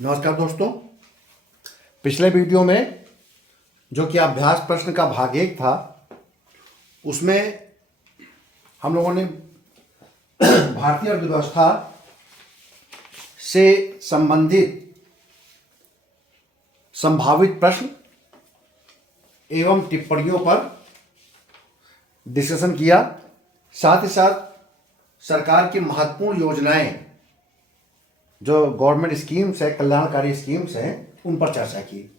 नमस्कार दोस्तों। पिछले वीडियो में जो कि अभ्यास प्रश्न का भाग 1 था, उसमें हम लोगों ने भारतीय अर्थव्यवस्था से संबंधित संभावित प्रश्न एवं टिप्पणियों पर डिस्कशन किया। साथ ही साथ सरकार की महत्वपूर्ण योजनाएं, जो गवर्नमेंट स्कीम्स है, कल्याणकारी स्कीम्स हैं, उन पर चर्चा की।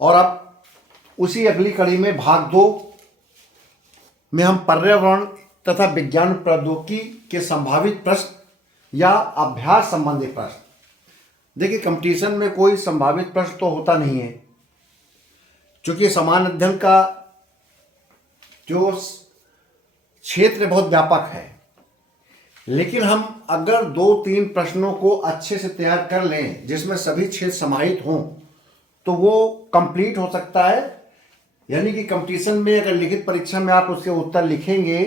और अब उसी अगली कड़ी में भाग 2 में हम पर्यावरण तथा विज्ञान प्रौद्योगिकी के संभावित प्रश्न या अभ्यास संबंधी प्रश्न। देखिए, कंपटीशन में कोई संभावित प्रश्न तो होता नहीं है, क्योंकि समान अध्ययन का जो क्षेत्र बहुत व्यापक है। लेकिन हम अगर 2-3 प्रश्नों को अच्छे से तैयार कर लें जिसमें सभी क्षेत्र समाहित हों, तो वो कंप्लीट हो सकता है। यानी कि कंपटीशन में अगर लिखित परीक्षा में आप उसके उत्तर लिखेंगे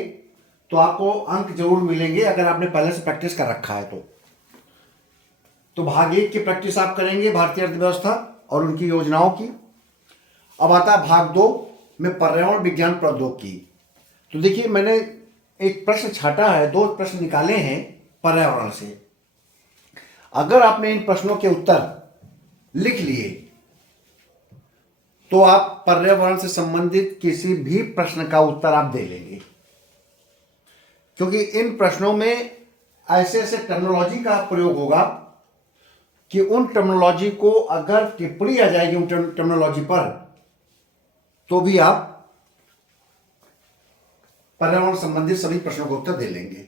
तो आपको अंक जरूर मिलेंगे, अगर आपने पहले से प्रैक्टिस कर रखा है तो भाग 1 की प्रैक्टिस आप करेंगे भारतीय अर्थव्यवस्था और उनकी योजनाओं की। अब आता है भाग 2 में पर्यावरण विज्ञान प्रौद्योगिकी। तो देखिए, मैंने एक प्रश्न छाटा है, 2 प्रश्न निकाले हैं पर्यावरण से। अगर आपने इन प्रश्नों के उत्तर लिख लिए तो आप पर्यावरण से संबंधित किसी भी प्रश्न का उत्तर आप दे लेंगे, क्योंकि इन प्रश्नों में ऐसे ऐसे टर्मिनोलॉजी का प्रयोग होगा कि उन टर्मिनोलॉजी को अगर टिप्पणी आ जाएगी उन टर्मिनोलॉजी पर, तो भी आप पर्यावरण संबंधित सभी प्रश्नों का उत्तर दे लेंगे।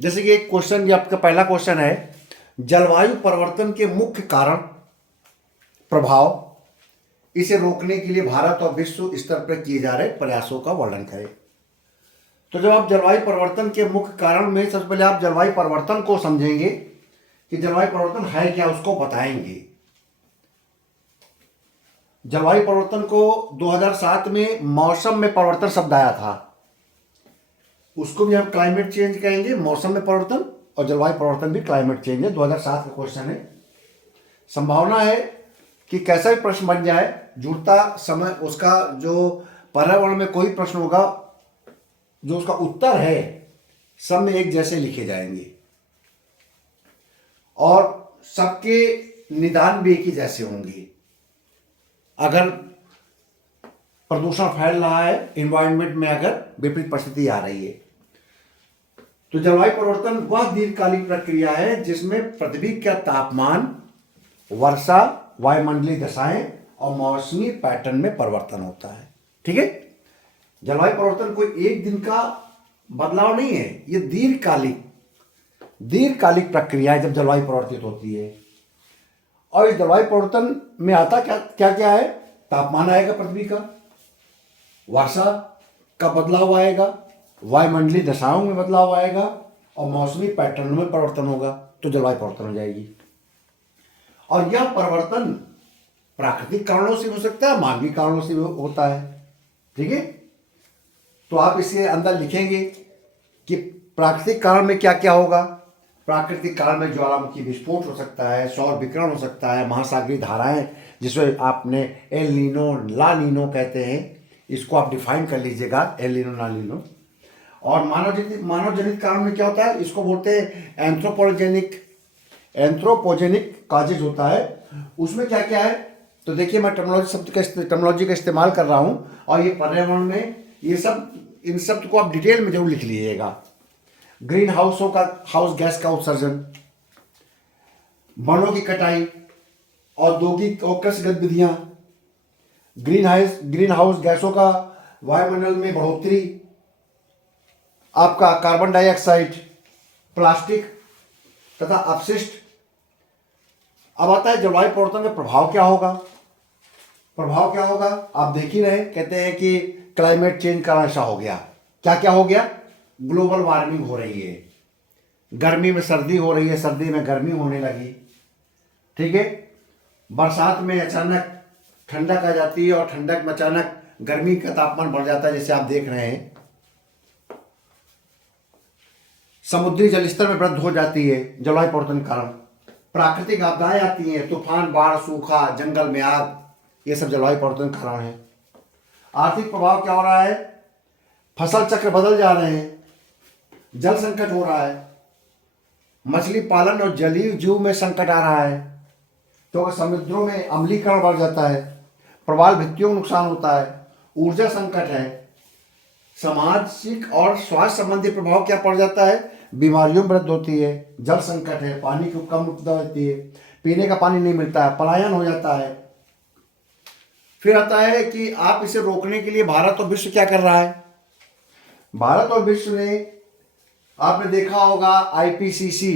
जैसे कि एक क्वेश्चन, ये आपका पहला क्वेश्चन है, जलवायु परिवर्तन के मुख्य कारण प्रभाव, इसे रोकने के लिए भारत और विश्व स्तर पर किए जा रहे प्रयासों का वर्णन करें। तो जब आप जलवायु परिवर्तन के मुख्य कारण में सबसे पहले आप जलवायु परिवर्तन को समझेंगे कि जलवायु परिवर्तन है क्या, उसको बताएंगे। जलवायु परिवर्तन को 2007 में मौसम में परिवर्तन शब्द आया था, उसको भी हम क्लाइमेट चेंज कहेंगे। मौसम में परिवर्तन और जलवायु परिवर्तन भी क्लाइमेट चेंज है। 2007 का क्वेश्चन है। संभावना है कि कैसा भी प्रश्न बन जाए, जुड़ता समय उसका जो पर्यावरण में कोई प्रश्न होगा, जो उसका उत्तर है सब में एक जैसे लिखे जाएंगे और सबके निदान भी एक ही जैसे होंगे। अगर प्रदूषण फैल रहा है, एनवायरनमेंट में अगर विपरीत परिस्थिति आ रही है, तो जलवायु परिवर्तन वह दीर्घकालिक प्रक्रिया है जिसमें पृथ्वी का तापमान, वर्षा, वायुमंडलीय दशाएं और मौसमी पैटर्न में परिवर्तन होता है। ठीक है, जलवायु परिवर्तन कोई एक दिन का बदलाव नहीं है, ये दीर्घकालिक प्रक्रिया है जब जलवायु परिवर्तित होती है। और इस जलवायु परिवर्तन में आता क्या क्या है? तापमान आएगा पृथ्वी का, वर्षा का बदलाव आएगा, वायुमंडलीय दशाओं में बदलाव आएगा और मौसमी पैटर्न में परिवर्तन होगा, तो जलवायु परिवर्तन हो जाएगी। और यह परिवर्तन प्राकृतिक कारणों से हो सकता है, मानवीय कारणों से भी होता है। ठीक है, तो आप इसे अंदर लिखेंगे कि प्राकृतिक कारण में क्या क्या होगा। प्राकृतिक कारण में ज्वालामुखी विस्फोट हो सकता है, सौर विकिरण हो सकता है, महासागरीय धाराएं, जिसमें आपने एल नीनो, ला नीनो कहते हैं, इसको आप डिफाइन कर लीजिएगा, एल नीनो, ला नीनो। और मानव जनित कारण में क्या होता है, इसको बोलते हैं एंथ्रोपोजेनिक काजेज होता है। उसमें क्या क्या है, तो देखिए, मैं टर्मिनोलॉजी का इस्तेमाल कर रहा हूं और ये पर्यावरण में ये सब, इन शब्द को आप डिटेल में जरूर लिख लीजिएगा। ग्रीन हाउस गैस का उत्सर्जन, वनों की कटाई, औद्योगिक और कृषि गतिविधियां, ग्रीन हाउस गैसों का वायुमंडल में बढ़ोतरी, आपका कार्बन डाइऑक्साइड, प्लास्टिक तथा अपशिष्ट। अब आता है जलवायु परिवर्तन का प्रभाव क्या होगा। प्रभाव क्या होगा आप देख ही रहे, कहते हैं कि क्लाइमेट चेंज का ऐसा हो गया। क्या क्या हो गया? ग्लोबल वार्मिंग हो रही है, गर्मी में सर्दी हो रही है, सर्दी में गर्मी होने लगी। ठीक है, बरसात में अचानक ठंडक आ जाती है और ठंडक में अचानक गर्मी का तापमान बढ़ जाता है, जैसे आप देख रहे हैं। समुद्री जल स्तर में वृद्धि हो जाती है जलवायु परिवर्तन के कारण। प्राकृतिक आपदाएं आती हैं, तूफान, बाढ़, सूखा, जंगल में आग, ये सब जलवायु परिवर्तन का कारण है। आर्थिक प्रभाव क्या हो रहा है? फसल चक्र बदल जा रहे हैं, जल संकट हो रहा है, मछली पालन और जलीय जीव में संकट आ रहा है, तो समुद्रों में अम्लीकरण बढ़ जाता है, प्रवाल भित्तियों को नुकसान होता है, ऊर्जा संकट है, सामाजिक और स्वास्थ्य संबंधी प्रभाव क्या पड़ जाता है? बीमारियों में वृद्धि होती है, जल संकट है, पानी की कम उपलब्धता होती है, पीने का पानी नहीं मिलता है, पलायन हो जाता है। फिर आता है कि आप इसे रोकने के लिए भारत और विश्व क्या कर रहा है? भारत और विश्व ने, आपने देखा होगा, IPCC,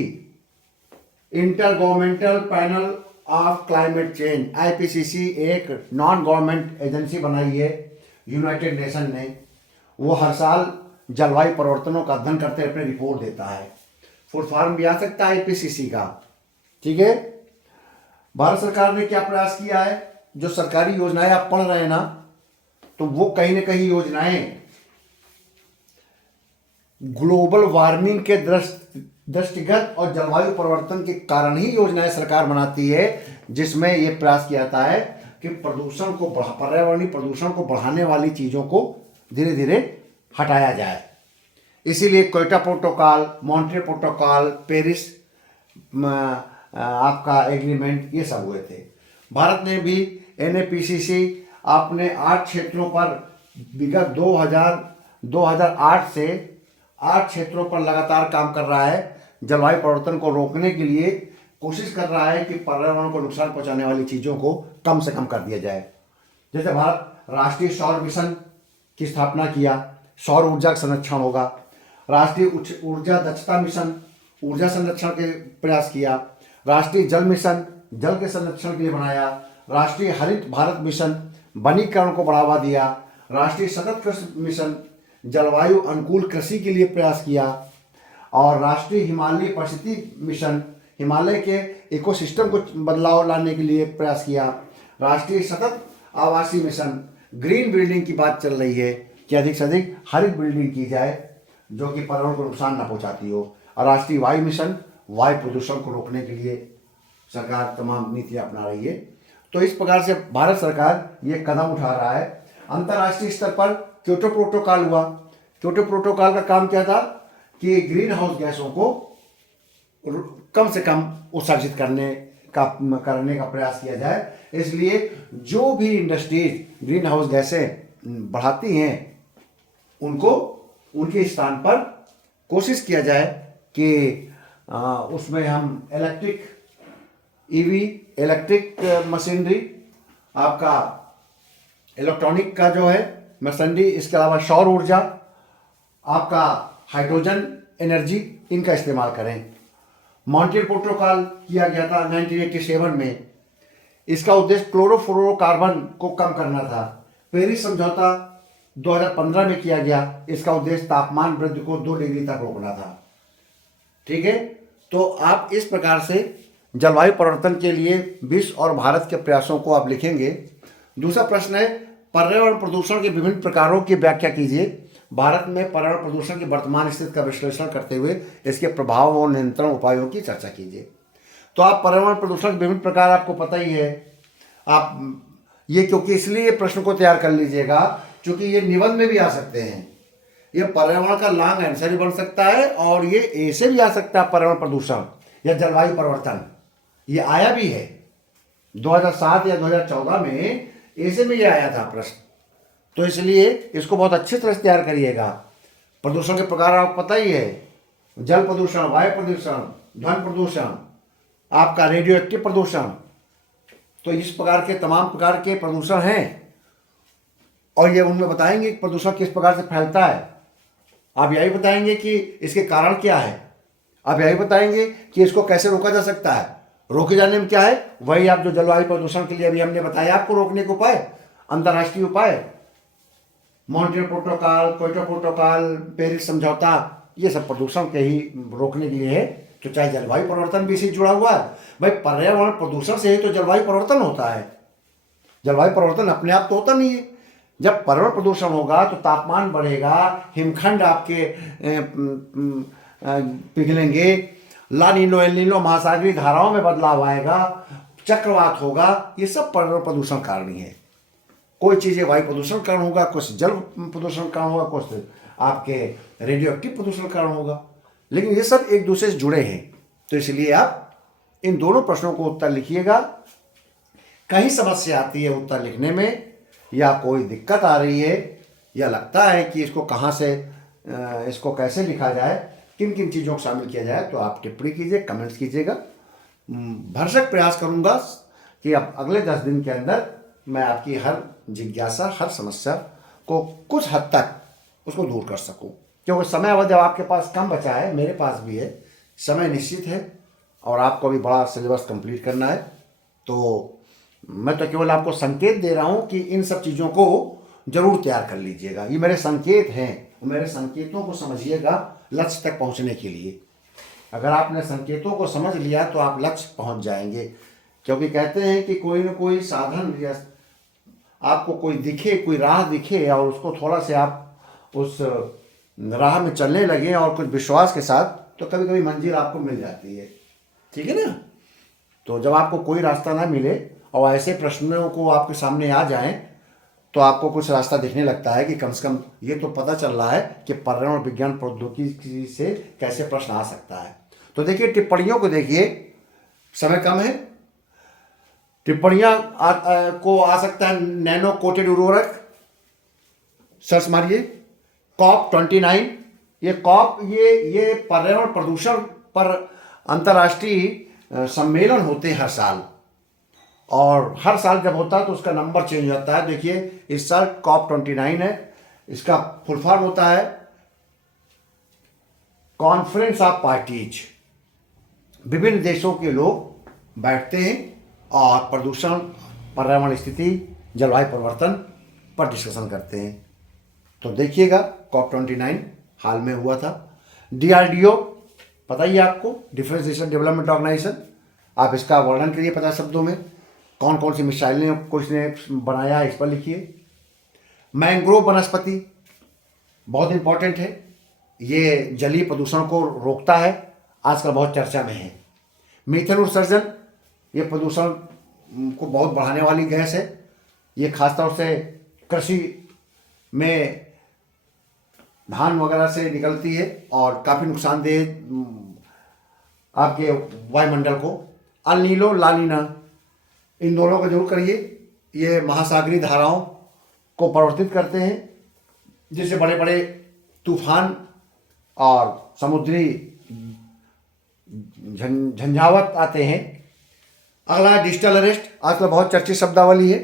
inter governmental panel of climate change, IPCC एक नॉन गवर्नमेंट एजेंसी बनाई है यूनाइटेड नेशन ने। वो हर साल जलवायु परिवर्तनों का अध्ययन करते अपने रिपोर्ट देता है। फुल फॉर्म भी आ सकता है आईपीसीसी का, ठीक है। भारत सरकार ने क्या प्रयास किया है? जो सरकारी योजनाएं आप पढ़ रहे हैं ना, तो वो कहीं ना कहीं योजनाएं ग्लोबल वार्मिंग के दृष्टिगत और जलवायु परिवर्तन के कारण ही योजनाएं सरकार बनाती है, जिसमें यह प्रयास किया जाता है कि प्रदूषण को पर्यावरणीय प्रदूषण को बढ़ाने वाली चीज़ों को धीरे धीरे हटाया जाए। इसीलिए Kyoto protocol, Montreal protocol, Paris आपका एग्रीमेंट, ये सब हुए थे। भारत ने भी एनएपीसीसी आपने 8 क्षेत्रों पर विगत 2008 से 8 क्षेत्रों पर लगातार काम कर रहा है। जलवायु परिवर्तन को रोकने के लिए कोशिश कर रहा है कि पर्यावरण को नुकसान पहुंचाने वाली चीज़ों को कम से कम कर दिया जाए। जैसे भारत राष्ट्रीय सौर मिशन की स्थापना किया, सौर ऊर्जा का संरक्षण होगा। राष्ट्रीय ऊर्जा दक्षता मिशन, ऊर्जा संरक्षण के प्रयास किया। राष्ट्रीय जल मिशन, जल के संरक्षण के लिए बनाया। राष्ट्रीय हरित भारत मिशन, वनीकरण को बढ़ावा दिया। राष्ट्रीय सतत कृषि मिशन, जलवायु अनुकूल कृषि के लिए प्रयास किया। और राष्ट्रीय हिमालय परिस्थिति मिशन, हिमालय के इकोसिस्टम को बदलाव लाने के लिए प्रयास किया। राष्ट्रीय सतत आवासीय मिशन, ग्रीन बिल्डिंग की बात चल रही है कि अधिक से अधिक हरित बिल्डिंग की जाए जो कि पर्यावरण को नुकसान न पहुंचाती हो। और राष्ट्रीय वायु मिशन, वायु प्रदूषण को रोकने के लिए सरकार तमाम नीतियां अपना रही है। तो इस प्रकार से भारत सरकार ये कदम उठा रहा है। अंतर्राष्ट्रीय स्तर पर क्योटो प्रोटोकॉल हुआ। क्योटो प्रोटोकॉल का काम क्या था कि ग्रीन हाउस गैसों को कम से कम उत्सर्जित करने का प्रयास किया जाए। इसलिए जो भी इंडस्ट्रीज ग्रीन हाउस गैसें बढ़ाती हैं उनको उनके स्थान पर कोशिश किया जाए कि उसमें हम इलेक्ट्रिक मशीनरी, आपका इलेक्ट्रॉनिक का जो है मशीनरी, इसके अलावा सौर ऊर्जा, आपका हाइड्रोजन एनर्जी, इनका इस्तेमाल करें। मॉन्ट्रियल प्रोटोकॉल किया गया था 1987 में। इसका उद्देश्य क्लोरोफ्लोरोकार्बन को कम करना था। पेरिस समझौता 2015 में किया गया। इसका उद्देश्य तापमान वृद्धि को 2 डिग्री तक रोकना था। ठीक है, तो आप इस प्रकार से जलवायु परिवर्तन के लिए विश्व और भारत के प्रयासों को आप लिखेंगे। दूसरा प्रश्न है, पर्यावरण प्रदूषण के विभिन्न प्रकारों की व्याख्या कीजिए। भारत में पर्यावरण प्रदूषण की वर्तमान स्थिति का विश्लेषण करते हुए इसके प्रभाव और नियंत्रण उपायों की चर्चा कीजिए। तो आप पर्यावरण प्रदूषण के विभिन्न प्रकार आपको पता ही है। आप ये क्योंकि इसलिए प्रश्न को तैयार कर लीजिएगा क्योंकि ये निबंध में भी आ सकते हैं। ये पर्यावरण का लॉन्ग आंसर भी बन सकता है और ये ऐसे भी आ सकता है, पर्यावरण प्रदूषण या जलवायु परिवर्तन, ये आया भी है 2007 या 2014 में, ऐसे में ये आया था प्रश्न। तो इसलिए इसको बहुत अच्छी तरह से तैयार करिएगा। प्रदूषण के प्रकार आपको पता ही है, जल प्रदूषण, वायु प्रदूषण, ध्वनि प्रदूषण, आपका रेडियो एक्टिव प्रदूषण। तो इस प्रकार के तमाम प्रकार के प्रदूषण हैं और ये उनमें बताएंगे कि प्रदूषण किस प्रकार से फैलता है। आप यही बताएंगे कि इसके कारण क्या है, आप यही बताएंगे कि इसको कैसे रोका जा सकता है। रोके जाने में क्या है, वही आप जो जलवायु प्रदूषण के लिए अभी हमने बताया आपको रोकने के उपाय, अंतर्राष्ट्रीय उपाय, Montreal protocol, Kyoto protocol, Paris समझौता, ये सब प्रदूषण के ही रोकने के लिए है। तो चाहे जलवायु परिवर्तन भी इसी जुड़ा हुआ है भाई, पर्यावरण प्रदूषण से ही तो जलवायु परिवर्तन होता है। जलवायु परिवर्तन अपने आप तो होता नहीं है। जब पर्यावरण प्रदूषण होगा तो तापमान बढ़ेगा, हिमखंड आपके पिघलेंगे, ला नीनो एल नीनो, महासागरीय धाराओं में बदलाव आएगा, चक्रवात होगा, ये सब पर्यावरण प्रदूषण कारण ही है। कोई चीज़ें वायु प्रदूषण कारण होगा, कुछ जल प्रदूषण कारण होगा, कुछ आपके रेडियो एक्टिव प्रदूषण कारण होगा, लेकिन ये सब एक दूसरे से जुड़े हैं। तो इसलिए आप इन दोनों प्रश्नों को उत्तर लिखिएगा। कहीं समस्या आती है उत्तर लिखने में, या कोई दिक्कत आ रही है, या लगता है कि इसको कहाँ से इसको कैसे लिखा जाए, किन किन चीज़ों को शामिल किया जाए, तो आप टिप्पणी कीजिए, कमेंट्स कीजिएगा। भरसक प्रयास करूँगा कि अब अगले 10 दिन के अंदर मैं आपकी हर जिज्ञासा, हर समस्या को कुछ हद तक उसको दूर कर सकूं, क्योंकि समय अवधि जब आपके पास कम बचा है, मेरे पास भी है, समय निश्चित है और आपको भी बड़ा सिलेबस कंप्लीट करना है। तो मैं तो केवल आपको संकेत दे रहा हूं कि इन सब चीज़ों को जरूर तैयार कर लीजिएगा। ये मेरे संकेत हैं, मेरे संकेतों को समझिएगा लक्ष्य तक पहुंचने के लिए। अगर आपने संकेतों को समझ लिया तो आप लक्ष्य पहुंच जाएंगे, क्योंकि कहते हैं कि कोई न कोई साधन या आपको कोई दिखे, कोई राह दिखे और उसको थोड़ा से आप उस राह में चलने लगे और कुछ विश्वास के साथ, तो कभी कभी मंजिल आपको मिल जाती है। ठीक है ना? तो जब आपको कोई रास्ता ना मिले और ऐसे प्रश्नों को आपके सामने आ जाएं, तो आपको कुछ रास्ता दिखने लगता है कि कम से कम ये तो पता चल रहा है कि पर्यावरण विज्ञान प्रौद्योगिकी से कैसे प्रश्न आ सकता है। तो देखिए, टिप्पणियों को देखिए, समय कम है। टिप्पणियां को आ सकता है नैनो कोटेड उर्वरक, सर्च मारिए COP29। ये COP ये पर्यावरण प्रदूषण पर अंतर्राष्ट्रीय सम्मेलन होते हैं हर साल, और हर साल जब होता है तो उसका नंबर चेंज होता है। देखिए, इस साल COP29 है। इसका फुल फॉर्म होता है कॉन्फ्रेंस ऑफ पार्टीज। विभिन्न देशों के लोग बैठते हैं और प्रदूषण, पर्यावरण स्थिति, जलवायु परिवर्तन पर डिस्कशन करते हैं। तो देखिएगा, COP29 हाल में हुआ था। DRDO पता ही है आपको, डिफेंस रिसर्च डेवलपमेंट ऑर्गेनाइजेशन। आप इसका वर्णन करिए 50 शब्दों में। कौन कौन सी मिसाइलें को इसने बनाया, इस पर लिखिए। मैंग्रोव वनस्पति बहुत इंपॉर्टेंट है, ये जलीय प्रदूषण को रोकता है, आजकल बहुत चर्चा में है। मीथेन उत्सर्जन, ये प्रदूषण को बहुत बढ़ाने वाली गैस है। ये खासतौर से कृषि में धान वगैरह से निकलती है और काफ़ी नुकसानदेह आपके वायुमंडल को। अल नीनो, ला नीना, इन दोनों को जरूर करिए। ये महासागरीय धाराओं को परिवर्तित करते हैं, जिससे बड़े बड़े तूफान और समुद्री झंझावत आते हैं। अगला है डिजिटल अरेस्ट, आजकल बहुत चर्चित शब्दावली है।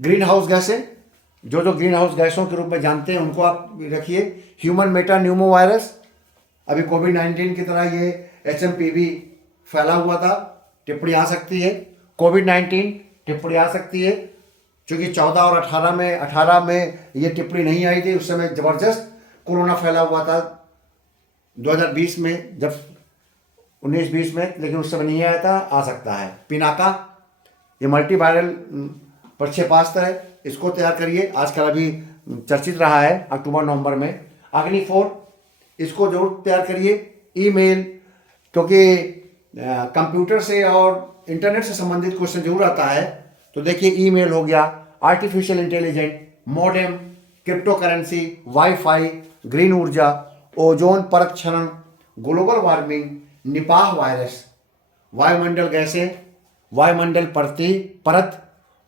ग्रीन हाउस गैसें, जो ग्रीन हाउस गैसों के रूप में जानते हैं उनको आप रखिए। ह्यूमन मेटा न्यूमो वायरस, अभी कोविड-19 की तरह ये HMPV फैला हुआ था, टिप्पणी आ सकती है। कोविड-19 टिप्पणी आ सकती है, क्योंकि 14 और 18 में ये टिप्पणी नहीं आई थी। उस समय ज़बरदस्त कोरोना फैला हुआ था 2020 में, जब 19-20 में, लेकिन उस समय नहीं आया था, आ सकता है। पिनाका, ये मल्टी वायरल प्रक्षेपास्त्र है, इसको तैयार करिए, आजकल अभी चर्चित रहा है अक्टूबर-नवंबर में। अग्नि 4, इसको जरूर तैयार करिए। ईमेल, क्योंकि कंप्यूटर से और इंटरनेट से संबंधित क्वेश्चन जरूर आता है। तो देखिए, ईमेल हो गया, artificial intelligent, modem, crypto currency, wifi, green ऊर्जा, ओजोन परत क्षरण, ग्लोबल वार्मिंग, निपाह वायरस, वायुमंडल गैसें, वायुमंडल परत,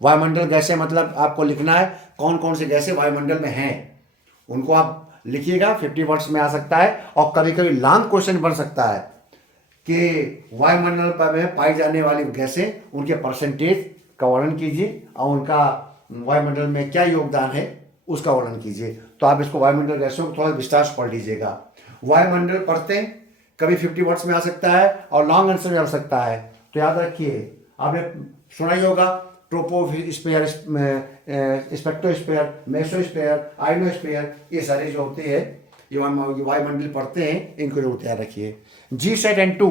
वायुमंडल गैसें मतलब आपको लिखना है कौन कौन से गैसें वायुमंडल में हैं, उनको आप लिखिएगा। 50 वर्ड्स में आ सकता है, और कभी कभी लॉन्ग क्वेश्चन बन सकता है कि वायुमंडल पर में पाई जाने वाली गैसें, उनके परसेंटेज का वर्णन कीजिए और उनका वायुमंडल में क्या योगदान है उसका वर्णन कीजिए। तो आप इसको वायुमंडल गैसों को थोड़ा विस्तार से पढ़ लीजिएगा। वायुमंडल परतें कभी 50 वर्ड्स में आ सकता है और लॉन्ग आंसर में आ सकता है। तो याद रखिए, आपने सुना ही होगा ट्रोपोस्फीयर, स्पेक्ट्रोस्फीयर, मेसोस्फीयर, आइनोस्फीयर, ये सारे जो होते हैं ये वायुमंडल पढ़ते हैं, इनको जरूर तैयार रखिए। GSAT-N2,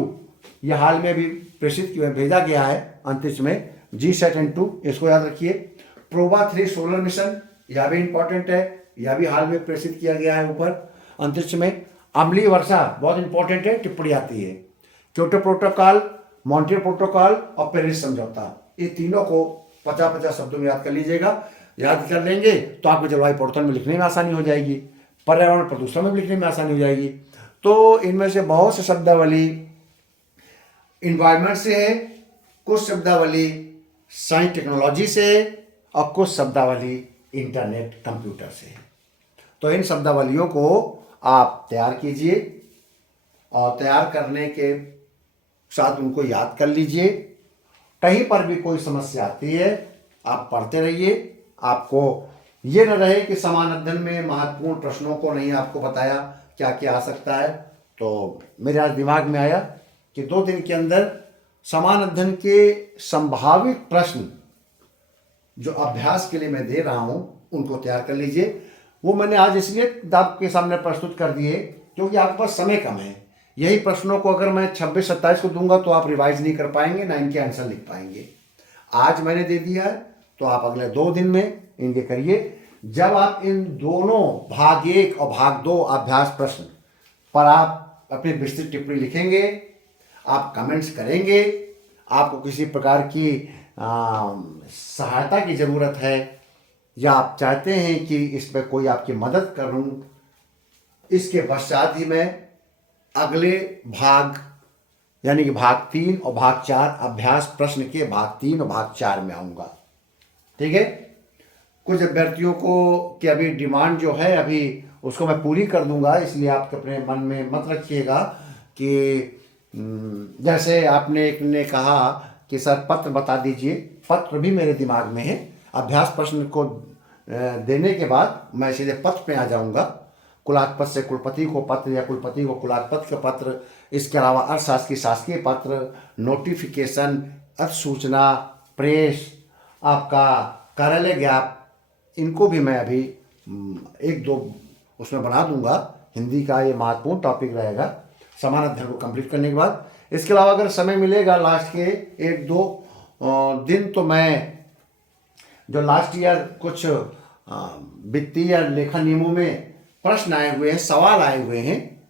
ये हाल में भी प्रेषित भेजा गया है अंतरिक्ष में, GSAT-N2, इसको याद रखिए। प्रोबा 3 सोलर मिशन, यह भी इंपॉर्टेंट है, यह भी हाल में प्रेषित किया गया है ऊपर अंतरिक्ष में। अम्लीय वर्षा बहुत इंपॉर्टेंट है, टिप्पणी आती है। क्योटो प्रोटोकॉल, मॉन्ट्रियल प्रोटोकॉल और पेरिस समझौता, ये तीनों को 50-50 शब्दों में याद कर लीजिएगा। याद कर लेंगे तो आपको जलवायु परिवर्तन में लिखने में आसानी हो जाएगी, पर्यावरण प्रदूषण में लिखने में आसानी हो जाएगी। तो इनमें से बहुत से शब्दावली इन्वायरमेंट से है, कुछ शब्दावली साइंस टेक्नोलॉजी से है और कुछ शब्दावली इंटरनेट कंप्यूटर से है। तो इन शब्दावलियों को आप तैयार कीजिए और तैयार करने के साथ उनको याद कर लीजिए। कहीं पर भी कोई समस्या आती है आप पढ़ते रहिए। आपको ये न रहे कि समान अध्ययन में महत्वपूर्ण प्रश्नों को नहीं आपको बताया क्या क्या आ सकता है। तो मेरे आज दिमाग में आया कि 2 दिन के अंदर समान अध्ययन के संभावित प्रश्न जो अभ्यास के लिए मैं दे रहा हूं उनको तैयार कर लीजिए। वो मैंने आज इसलिए आपके सामने प्रस्तुत कर दिए क्योंकि आपके पास समय कम है। यही प्रश्नों को अगर मैं 26-27 को दूंगा तो आप रिवाइज नहीं कर पाएंगे, ना इनके आंसर लिख पाएंगे। आज मैंने दे दिया है तो आप अगले 2 दिन में इनके करिए। जब आप इन दोनों भाग 1 और भाग 2 अभ्यास प्रश्न पर आप अपनी विस्तृत टिप्पणी लिखेंगे, आप कमेंट्स करेंगे, आपको किसी प्रकार की सहायता की ज़रूरत है या आप चाहते हैं कि इसमें कोई आपकी मदद करूं, इसके पश्चात ही मैं अगले भाग यानी कि भाग 3 और भाग 4 अभ्यास प्रश्न के भाग 3 और भाग 4 में आऊँगा। ठीक है। कुछ अभ्यर्थियों को कि अभी डिमांड जो है अभी उसको मैं पूरी कर दूंगा, इसलिए आप अपने मन में मत रखिएगा कि जैसे आपने एक ने कहा कि सर पत्र बता दीजिए। पत्र भी मेरे दिमाग में है। अभ्यास प्रश्न को देने के बाद मैं सीधे पत्र पे आ जाऊंगा। कुलाधिपति से कुलपति को पत्र या कुलपति को कुलाधिपति का पत्र, इसके अलावा अर्थशास्त्री शासकीय पत्र, नोटिफिकेशन, अधिसूचना, प्रेस, आपका कार्यालय ज्ञाप, इनको भी मैं अभी 1-2 उसमें बना दूंगा। हिंदी का ये महत्वपूर्ण टॉपिक रहेगा समान अध्ययन को कंप्लीट करने के बाद। इसके अलावा अगर समय मिलेगा लास्ट के 1-2 दिन तो मैं जो लास्ट ईयर कुछ वित्तीय लेखा नियमों में प्रश्न आए हुए हैं, सवाल आए हुए हैं,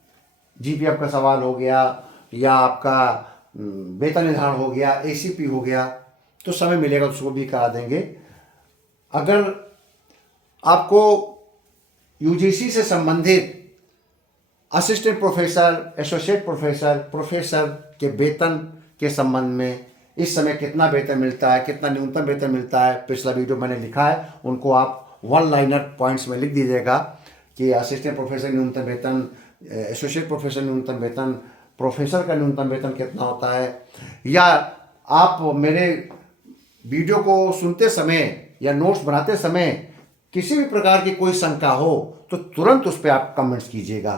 जीपीएफ का सवाल हो गया या आपका वेतन निर्धारण हो गया, एसीपी हो गया, तो समय मिलेगा तो उसको भी करा देंगे। अगर आपको यूजीसी से संबंधित assistant professor, associate professor, professor के वेतन के संबंध में इस समय कितना वेतन मिलता है, कितना न्यूनतम वेतन मिलता है, पिछला वीडियो मैंने लिखा है, उनको आप 1 लाइनर पॉइंट्स में लिख दीजिएगा कि असिस्टेंट प्रोफेसर न्यूनतम वेतन, एसोसिएट प्रोफेसर न्यूनतम वेतन, प्रोफेसर का न्यूनतम वेतन कितना होता है। या आप मेरे वीडियो को सुनते समय या नोट्स बनाते समय किसी भी प्रकार की कोई शंका हो तो तुरंत उस पर आप कमेंट्स कीजिएगा,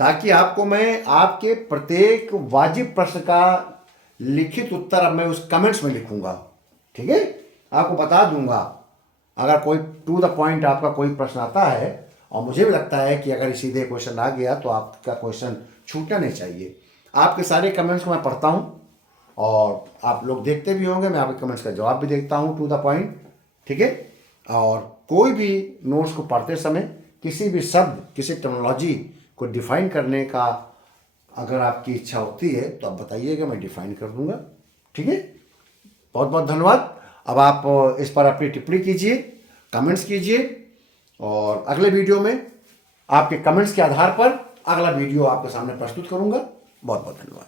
ताकि आपको मैं आपके प्रत्येक वाजिब प्रश्न का लिखित उत्तर अब मैं उस कमेंट्स में लिखूंगा। ठीक है, आपको बता दूंगा अगर कोई टू द पॉइंट आपका कोई प्रश्न आता है। और मुझे भी लगता है कि अगर सीधे क्वेश्चन आ गया तो आपका क्वेश्चन छूटना नहीं चाहिए। आपके सारे कमेंट्स को मैं पढ़ता हूँ और आप लोग देखते भी होंगे, मैं आपके कमेंट्स का जवाब भी देखता हूँ टू द पॉइंट। ठीक है, और कोई भी नोट्स को पढ़ते समय किसी भी शब्द, किसी टेक्नोलॉजी को डिफाइन करने का अगर आपकी इच्छा होती है तो आप बताइएगा, मैं डिफाइन कर दूंगा। ठीक है, बहुत बहुत धन्यवाद। अब आप इस पर अपनी टिप्पणी कीजिए, कमेंट्स कीजिए और अगले वीडियो में आपके कमेंट्स के आधार पर अगला वीडियो आपके सामने प्रस्तुत करूंगा। बहुत बहुत धन्यवाद।